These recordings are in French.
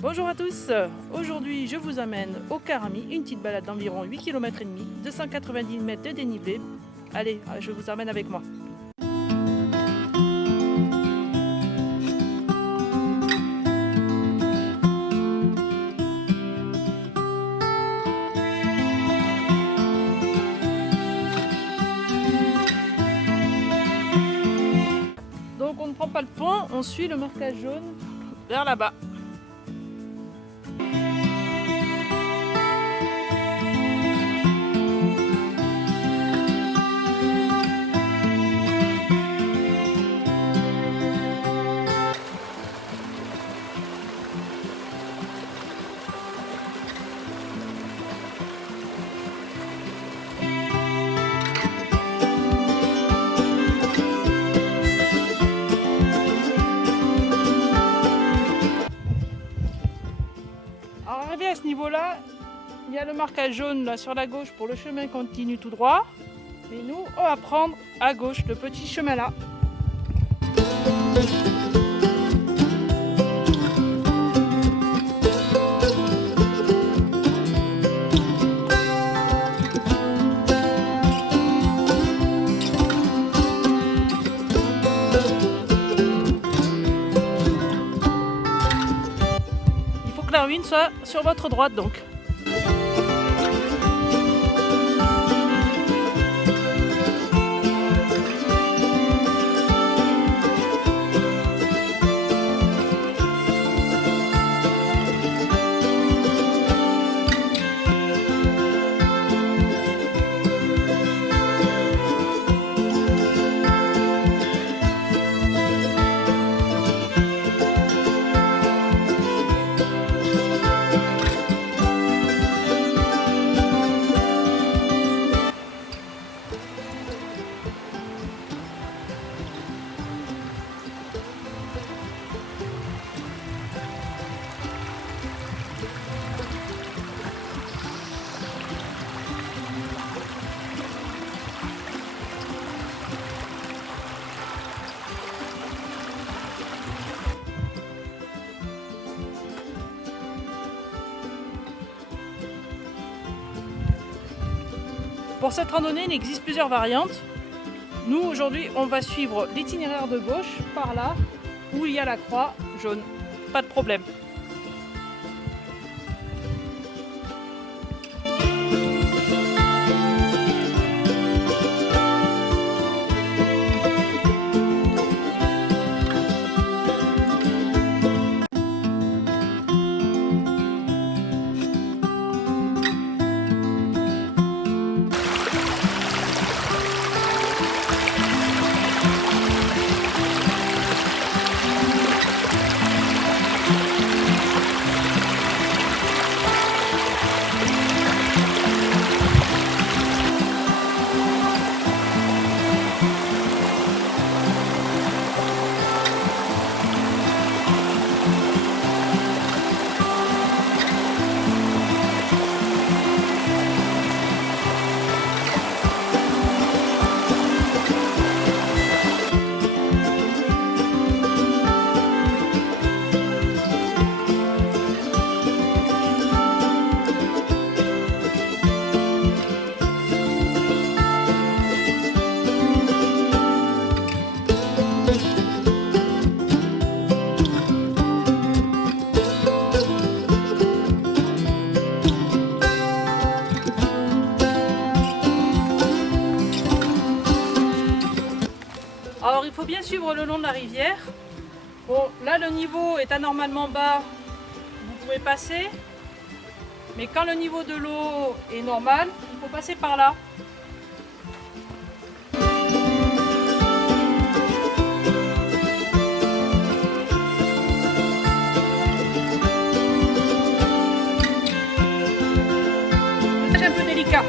Bonjour à tous, aujourd'hui je vous amène au Carami, une petite balade d'environ 8 km et demi, 290 mètres de dénivelé. Allez, je vous emmène avec moi. Donc on ne prend pas le pont, on suit le marquage jaune vers là-bas. Alors arrivé à ce niveau-là, il y a le marquage jaune là sur la gauche pour le chemin continue tout droit. Et nous, on va prendre à gauche le petit chemin là. Il faut que la ruine soit sur votre droite donc. Pour cette randonnée, il existe plusieurs variantes. Nous, aujourd'hui, on va suivre l'itinéraire de gauche, par là, où il y a la croix jaune. Pas de problème. Alors il faut bien suivre le long de la rivière. Bon, là le niveau est anormalement bas, vous pouvez passer. Mais quand le niveau de l'eau est normal, il faut passer par là. C'est un peu délicat.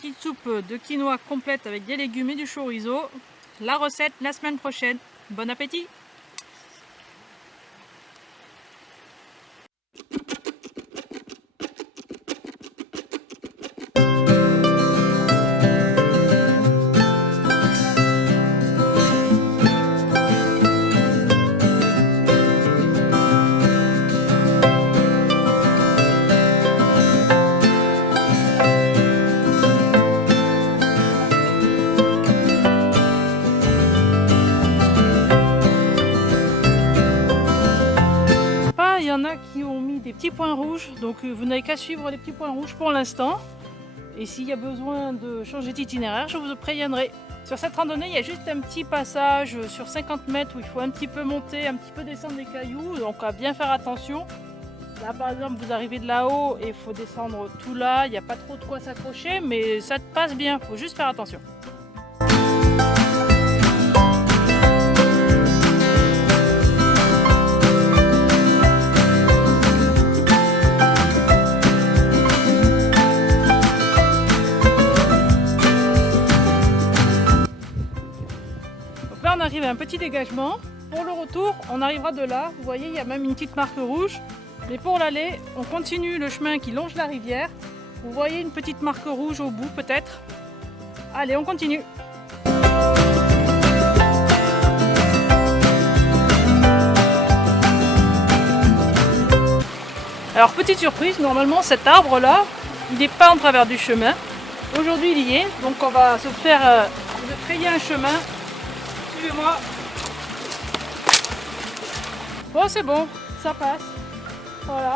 petite soupe de quinoa complète avec des légumes et du chorizo. La recette la semaine prochaine. Bon appétit! Il y en a qui ont mis des petits points rouges, donc vous n'avez qu'à suivre les petits points rouges pour l'instant. Et s'il y a besoin de changer d'itinéraire, je vous préviendrai. Sur cette randonnée, il y a juste un petit passage sur 50 mètres où il faut un petit peu monter, un petit peu descendre les cailloux, donc à bien faire attention. Là par exemple, vous arrivez de là-haut et il faut descendre tout là, il n'y a pas trop de quoi s'accrocher, mais ça passe bien, il faut juste faire attention. On arrive à un petit dégagement. Pour le retour, on arrivera de là. Vous voyez, il y a même une petite marque rouge. Mais pour l'aller, on continue le chemin qui longe la rivière. Vous voyez une petite marque rouge au bout peut-être. Allez, on continue. Alors, petite surprise, normalement cet arbre-là, il n'est pas en travers du chemin. Aujourd'hui, il y est. Donc, on va se faire frayer un chemin. Suivez-moi. Bon, c'est bon, ça passe. Voilà.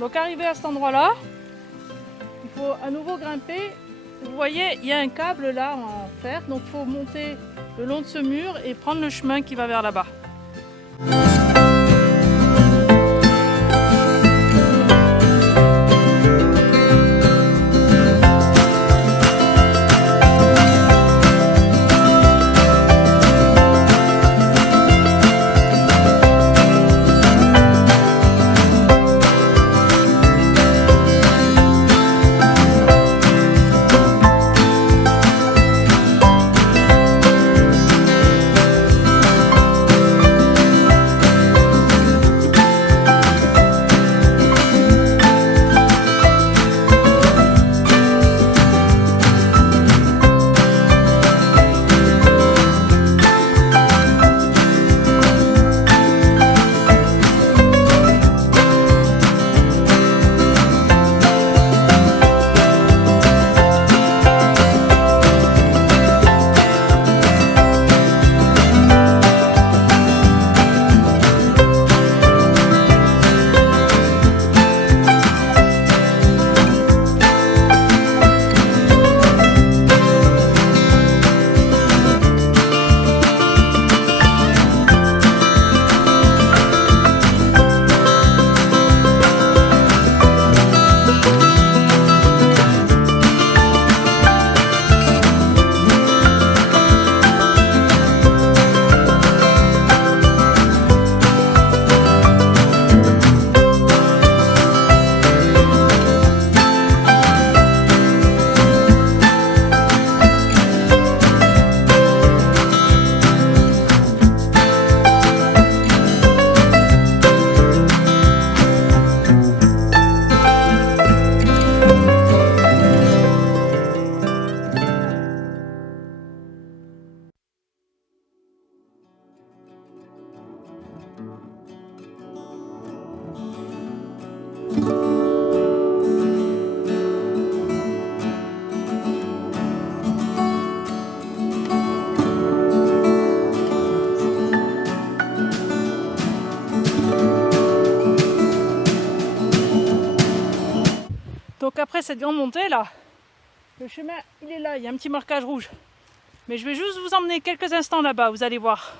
Donc arrivé à cet endroit-là, il faut à nouveau grimper. Vous voyez, il y a un câble là en fer, donc il faut monter le long de ce mur et prendre le chemin qui va vers là-bas. Donc après cette grande montée là, le chemin il est là, il y a un petit marquage rouge. Mais je vais juste vous emmener quelques instants là-bas, vous allez voir.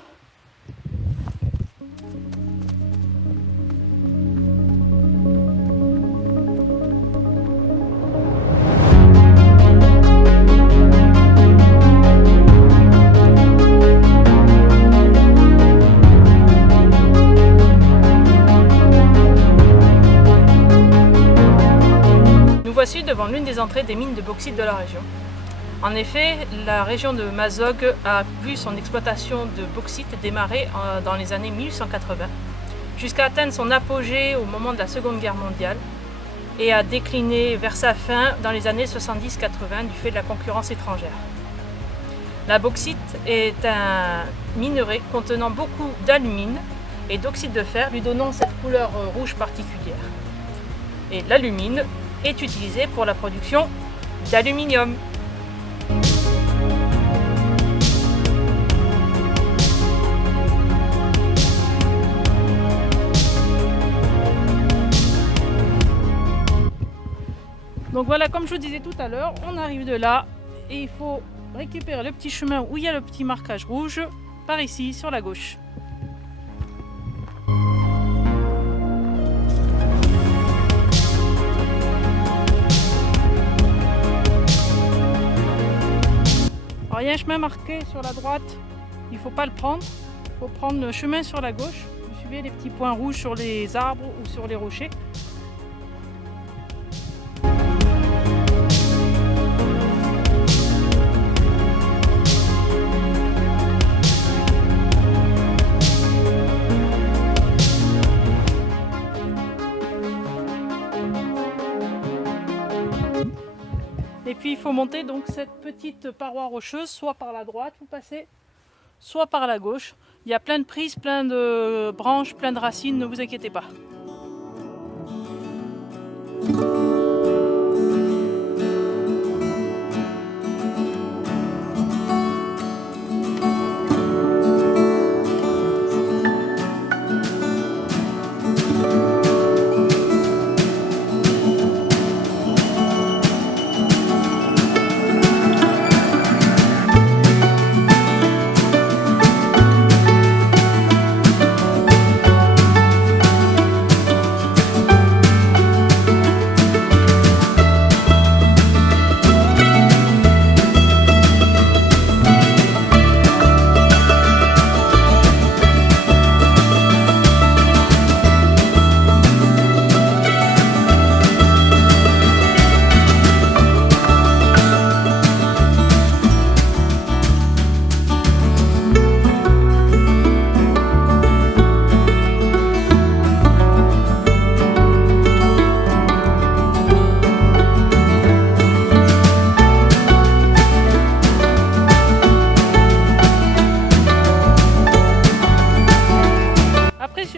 Voici devant l'une des entrées des mines de bauxite de la région. En effet, la région de Mazogues a vu son exploitation de bauxite démarrer dans les années 1880, jusqu'à atteindre son apogée au moment de la Seconde Guerre mondiale et a décliné vers sa fin dans les années 70-80 du fait de la concurrence étrangère. La bauxite est un minerai contenant beaucoup d'alumine et d'oxyde de fer, lui donnant cette couleur rouge particulière. Et l'alumine est utilisé pour la production d'aluminium. Donc voilà, comme je vous disais tout à l'heure, on arrive de là et il faut récupérer le petit chemin où il y a le petit marquage rouge par ici sur la gauche. Alors, il y a un chemin marqué sur la droite, il ne faut pas le prendre, il faut prendre le chemin sur la gauche. Vous suivez les petits points rouges sur les arbres ou sur les rochers. Et puis il faut monter donc cette petite paroi rocheuse, soit par la droite vous passez, soit par la gauche. Il y a plein de prises, plein de branches, plein de racines, ne vous inquiétez pas.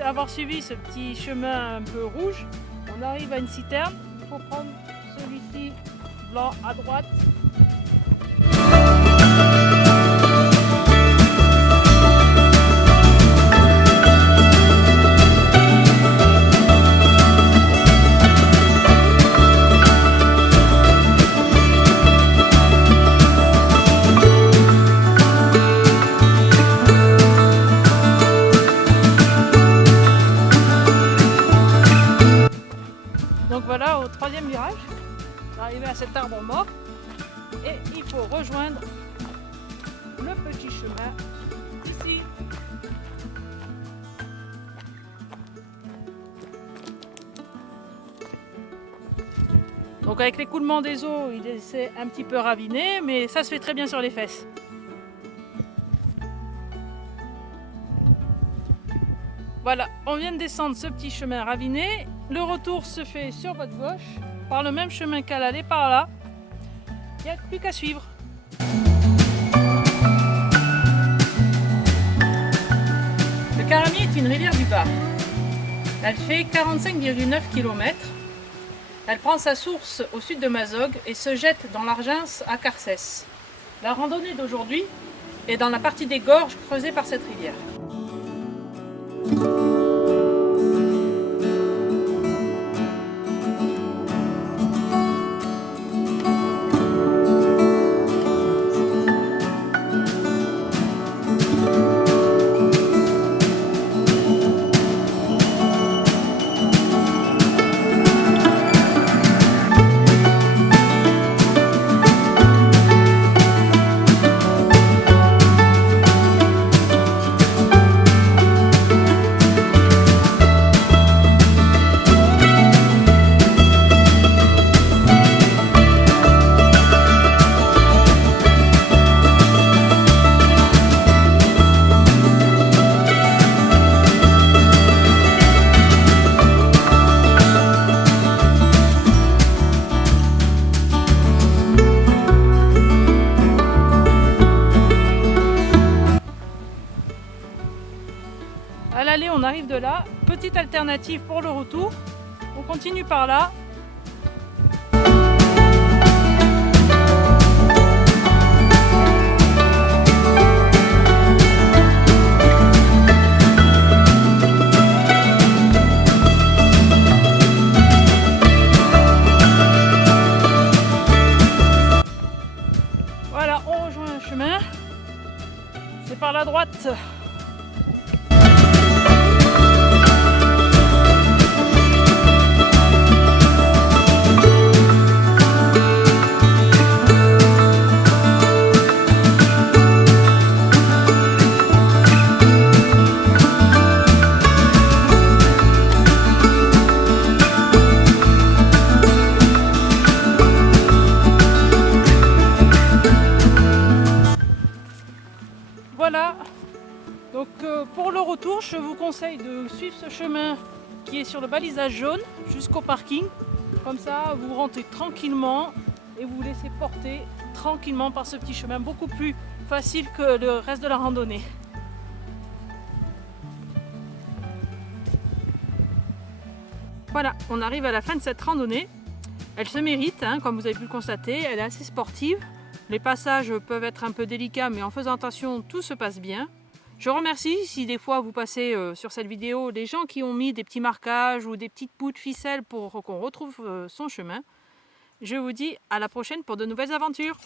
Avoir suivi ce petit chemin un peu rouge, on arrive à une citerne. Il faut prendre celui-ci blanc à droite. Donc voilà, au troisième virage, arrivé à cet arbre mort et il faut rejoindre le petit chemin ici. Donc avec l'écoulement des eaux, il est un petit peu raviné, mais ça se fait très bien sur les fesses. Voilà, on vient de descendre ce petit chemin raviné. Le retour se fait sur votre gauche, par le même chemin qu'à l'aller par là. Il n'y a plus qu'à suivre. Le Caramier est une rivière du Var. Elle fait 45,9 km. Elle prend sa source au sud de Mazogues et se jette dans l'Argence à Carcès. La randonnée d'aujourd'hui est dans la partie des gorges creusées par cette rivière. À l'aller, on arrive de là. Petite alternative pour le retour. On continue par là. Voilà, on rejoint un chemin. C'est par la droite. Voilà, donc pour le retour, je vous conseille de suivre ce chemin qui est sur le balisage jaune jusqu'au parking. Comme ça, vous rentrez tranquillement et vous vous laissez porter tranquillement par ce petit chemin, beaucoup plus facile que le reste de la randonnée. Voilà, on arrive à la fin de cette randonnée. Elle se mérite, hein, comme vous avez pu le constater, elle est assez sportive. Les passages peuvent être un peu délicats, mais en faisant attention, tout se passe bien. Je remercie si des fois vous passez sur cette vidéo des gens qui ont mis des petits marquages ou des petites bouts de ficelle pour qu'on retrouve son chemin. Je vous dis à la prochaine pour de nouvelles aventures.